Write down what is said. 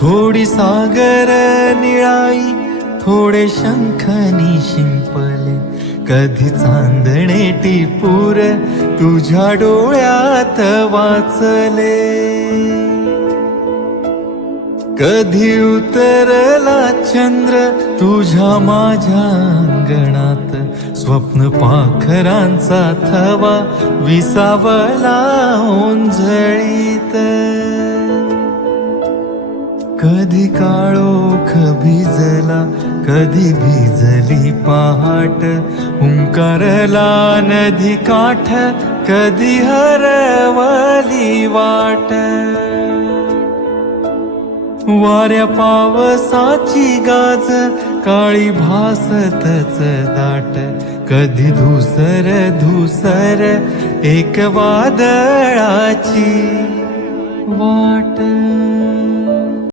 थोडी सागर निळाई, थोडे शंखनी शिंपले, कधी चांदणे टिपूर तुझ्या डोळ्यात वाचले. कधी उतरला चंद्र तुझ्या माझ्या अंगणात, स्वप्न पाखरांचा थवा विसावला ओंजळीत. कधी काळोख भिजला, कधी भिजली पहाट, हुंकारला नदी काठ, कधी हरवली वाट. वाऱ्या पावसाची गाज काळी भासतच दाट, कधी धुसर धुसर एक वादळाची वाट.